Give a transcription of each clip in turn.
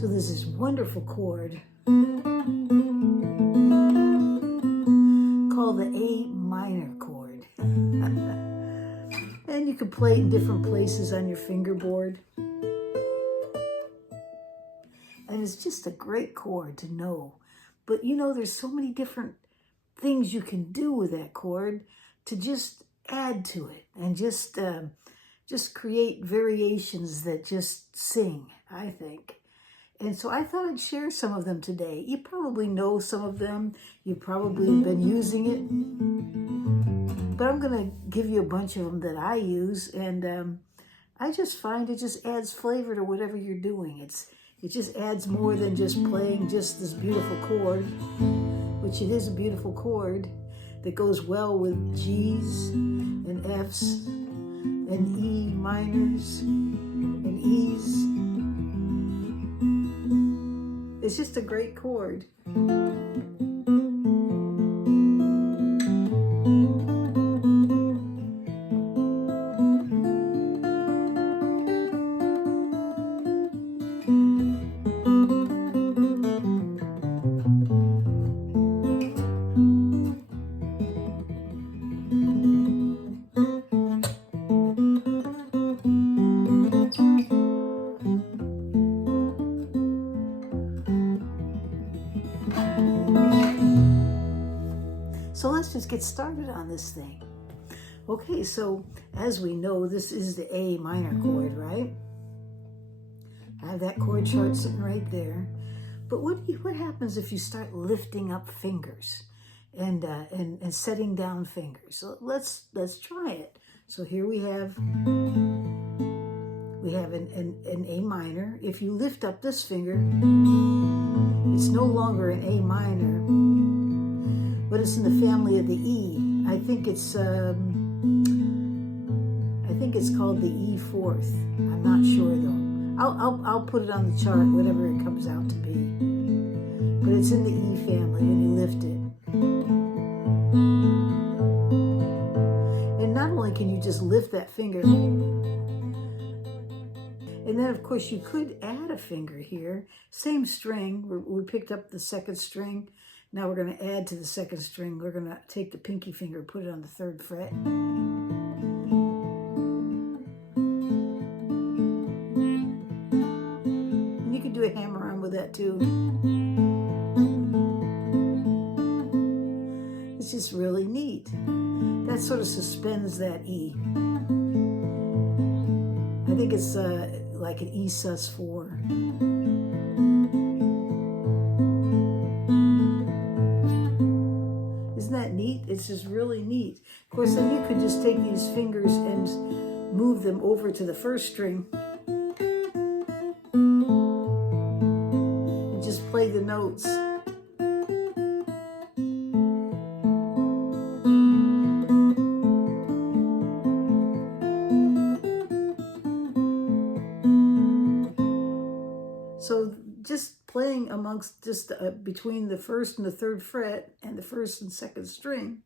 So there's this wonderful chord called the A minor chord. And you can play it in different places on your fingerboard. And it's just a great chord to know. But you know, there's so many different things you can do with that chord to just add to it and just create variations that just sing, I think. And so I thought I'd share some of them today. You probably know some of them. You probably have been using it. But I'm going to give you a bunch of them that I use. And I just find it just adds flavor to whatever you're doing. It just adds more than just playing just this beautiful chord, which it is a beautiful chord that goes well with G's and F's and E minors and E's. It's just a great chord. So let's just get started on this thing. Okay, so as we know, this is the A minor chord, right? I have that chord chart sitting right there. But what happens if you start lifting up fingers and setting down fingers? So let's try it. So here we have an A minor. If you lift up this finger, it's no longer an A minor, but it's in the family of the E. I think it's called the E fourth. I'm not sure though. I'll put it on the chart, whatever it comes out to be. But it's in the E family when you lift it. And not only can you just lift that finger, and then of course you could add a finger here. Same string. We picked up the second string. Now we're going to add to the second string. We're going to take the pinky finger, put it on the 3rd fret. And you can do a hammer on with that too. It's just really neat. That sort of suspends that E. I think it's like an E sus4. It's just really neat. Of course, then you could just take these fingers and move them over to the 1st string and just play the notes. So just playing amongst just between the 1st and the 3rd fret and the 1st and 2nd string.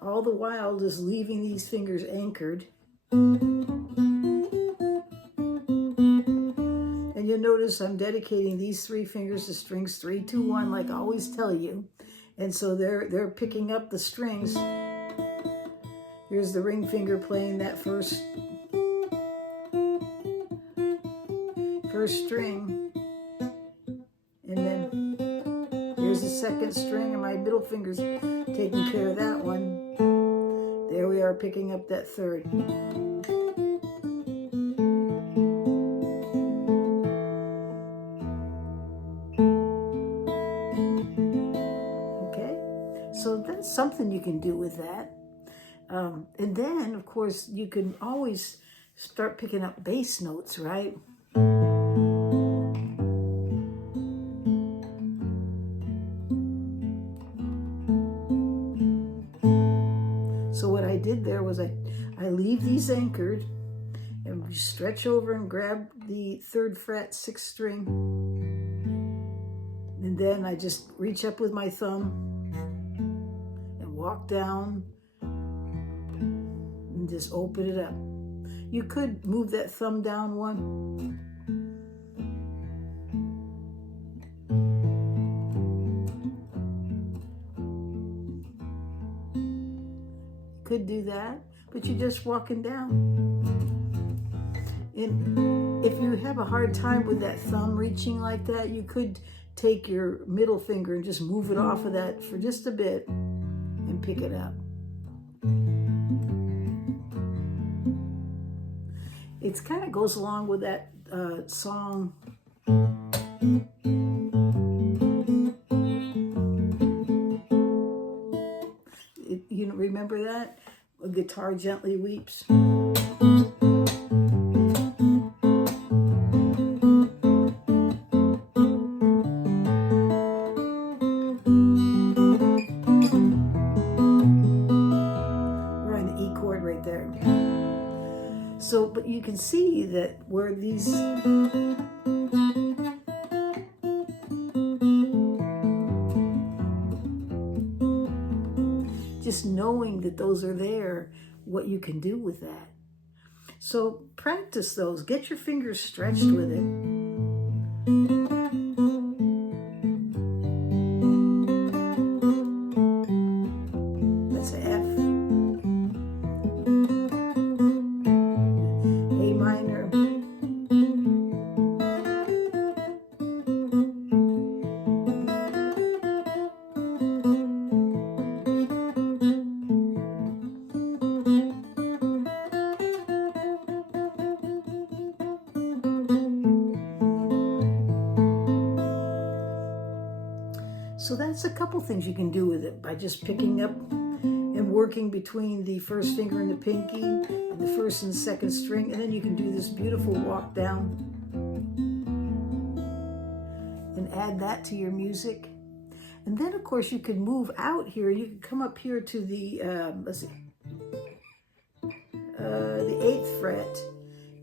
All the while just leaving these fingers anchored. And you'll notice I'm dedicating these 3 fingers to strings 3, 2, 1, like I always tell you. And so they're picking up the strings. Here's the ring finger playing that first string. And then here's the 2nd string, and my middle finger's taking care of that one. There we are, picking up that 3rd. Okay, so that's something you can do with that. And then, of course, you can always start picking up bass notes, right? So what I did there was I leave these anchored, and we stretch over and grab the 3rd fret, 6th string. And then I just reach up with my thumb and walk down. And and just open it up. You could move that thumb down one. Could do that, but you're just walking down. And if you have a hard time with that thumb reaching like that, you could take your middle finger and just move it off of that for just a bit and pick it up. It kind of goes along with that song. You remember that? A guitar gently weeps. So, but you can see that where these just knowing that those are there, what you can do with that. So practice those. Get your fingers stretched with it. That's an F. So that's a couple things you can do with it by just picking up and working between the first finger and the pinky and the first and the second string, and then you can do this beautiful walk down and add that to your music. And then of course you can move out here. You can come up here to the the 8th fret,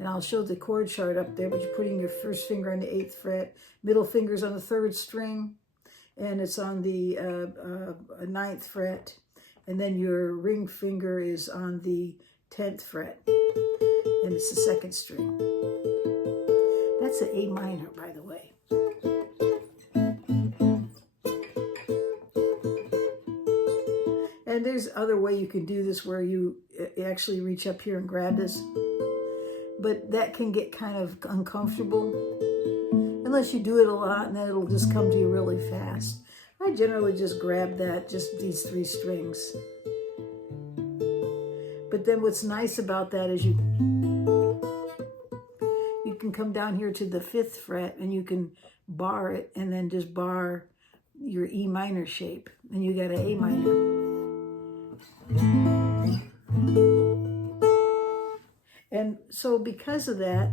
and I'll show the chord chart up there, but you're putting your first finger on the 8th fret, middle finger's on the 3rd string, and it's on the 9th fret, and then your ring finger is on the 10th fret, and it's the 2nd string. That's an A minor, by the way. And there's other way you can do this where you actually reach up here and grab this, but that can get kind of uncomfortable unless you do it a lot, and then it'll just come to you really fast. I generally just grab that, just these 3 strings. But then what's nice about that is you can come down here to the 5th fret and you can bar it and then just bar your E minor shape, and you got an A minor. And so because of that,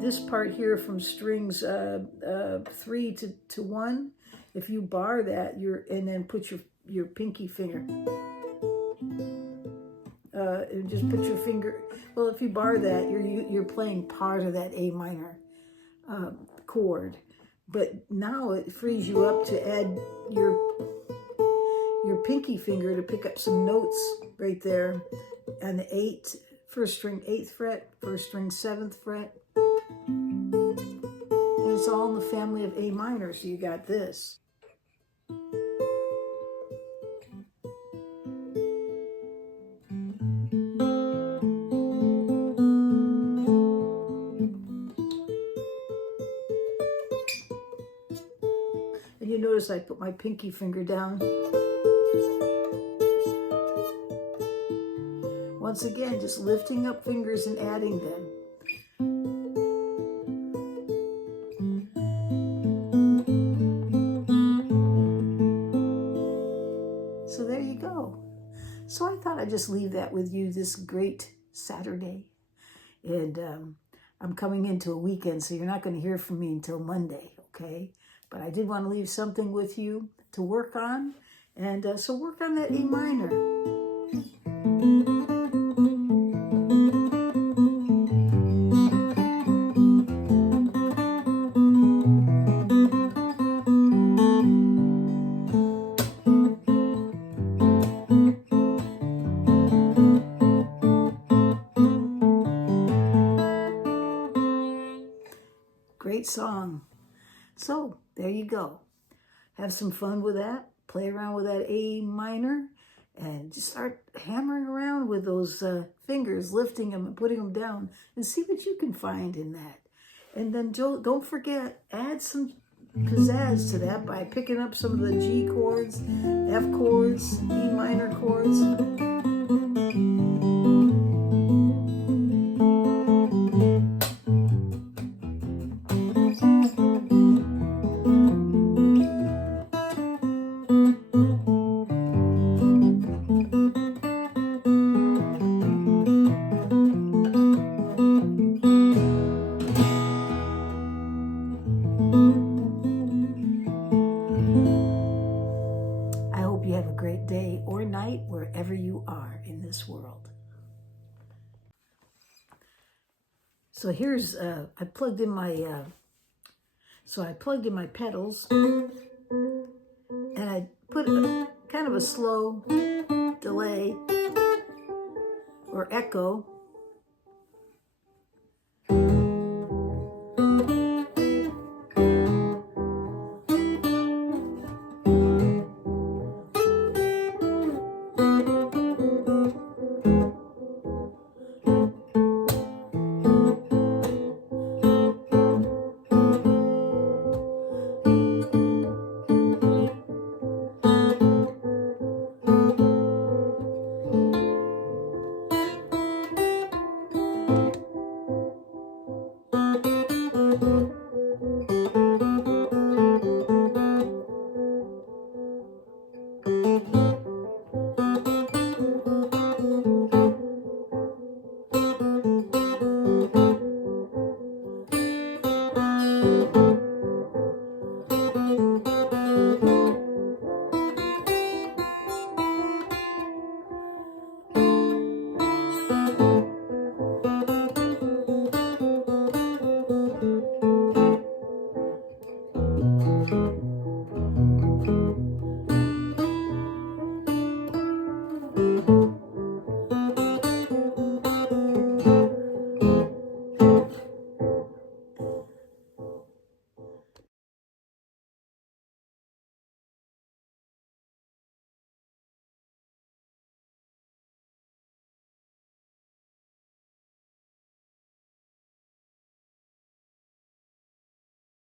this part here from strings 3 to 1, if you bar that, and then put your pinky finger, and just put your finger, well, if you bar that, you're playing part of that A minor chord. But now it frees you up to add your pinky finger to pick up some notes right there on the 1st string 8th fret, 1st string 7th fret. And it's all in the family of A minor, so you got this. And you notice I put my pinky finger down. Once again, just lifting up fingers and adding them. So there you go. So I thought I'd just leave that with you this great Saturday. And I'm coming into a weekend, so you're not going to hear from me until Monday, okay? But I did want to leave something with you to work on. And so work on that A minor. great song. So there you go. Have some fun with that. Play around with that A minor and just start hammering around with those fingers, lifting them and putting them down, and see what you can find in that. And then don't forget, add some pizzazz to that by picking up some of the G chords, F chords, E minor chords. You have a great day or night wherever you are in this world. So here's I plugged in my pedals, and I put kind of a slow delay or echo